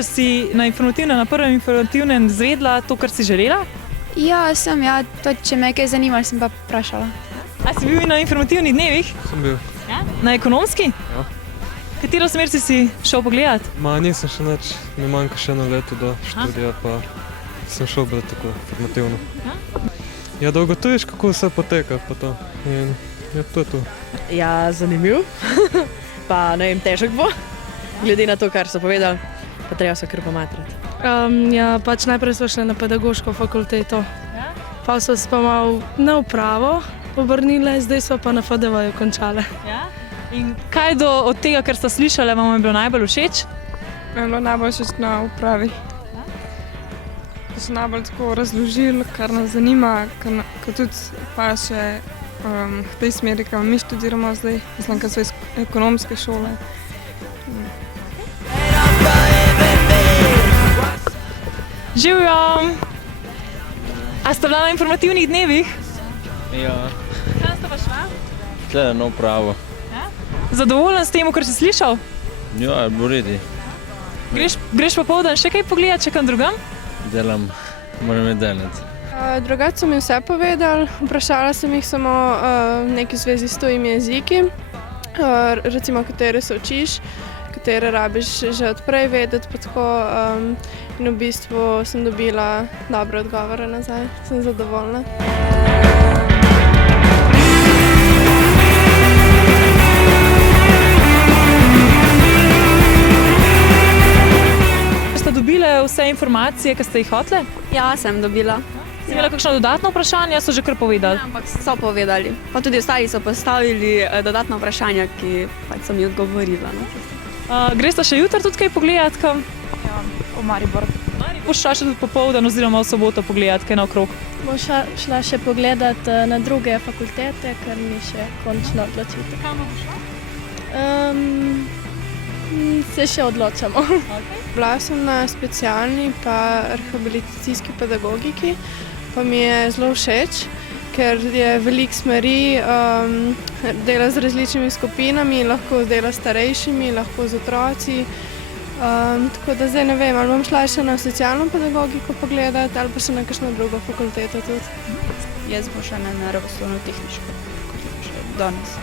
Nataša, si na prvem informativnem izvedela to, kar si želela? Ja, sem, ja. To, če me je kaj zanimalo, sem pa vprašala. A si bil na informativnih dnevih? Sem bil. Ja? Na ekonomski? Ja. Katero smer si šel pogledat? Nisem še nič, mi manjka še eno leto do študija, pa sem šel bolj tako informativno. Ja, dolgo tu veš, kako vse poteka, pa to. In ja, to je to. Ja, zanimiv. Pa ne vem, težek bo. Glede na to, kar so povedali, pa treba se kar pomatrati. Ja, pač najprej smo šli na pedagoško fakulteto. Ja? Pa so se pa malo na upravo obrnile, zdaj smo pa na FDV-ju končale. Ja? In kaj od tega, kar sta slišali, vam je bilo najbolj všeč? Mi je bilo najbolj všeč na upravi. To so najbolj tako razložili, kar nas zanima, kar tudi pa še v tej smeri, kaj mi študiramo zdaj, mislim, kar so iz ekonomske šole. Živjo! A sta bila na informativnih dnevih? Ja, Kam sta pa šla? tle na upravo. Zadovoljen s tem, kar si slišal? Ja, je bilo redi. Greš popoldan še kaj pogledat, če kam drugam? Delam, moram je delati. Drugače so mi vse povedali, vprašala sem jih samo nekaj v zvezi s tujimi jeziki, recimo katere se učiš, katere rabiš že odprej vedeti, pa tako, in v bistvu sem dobila dobre odgovore nazaj, sem zadovoljna. Ste dobile vse informacije, ki ste jih hotele? Ja, sem dobila. Si imela kakšno dodatno vprašanje, so že kar povedali? Ampak so povedali. Pa tudi ostali so postavili dodatna vprašanja, ki pač sem jih odgovorila. No. Gresta še jutri tudi kaj pogledat kam? Ja, v Maribor. Boš šla še tudi popoldan oziroma v soboto pogledat kaj naokrog? Bom šla še pogledat na druge fakultete, ker ni še končna odločitev. Kam boš šla? Se še odločamo. Bila sem na specialni pa rehabilitacijski pedagogiki, pa mi je zelo všeč, ker je veliko smeri, dela z različnimi skupinami, lahko dela s starejšimi, lahko z otroci. Tako da zdaj ne vem, ali bom šla še na socialno pedagogiko pogledati ali pa še na kakšno drugo fakulteto tudi. Jaz bom šla na naravoslovno tehniško, kot je še danes.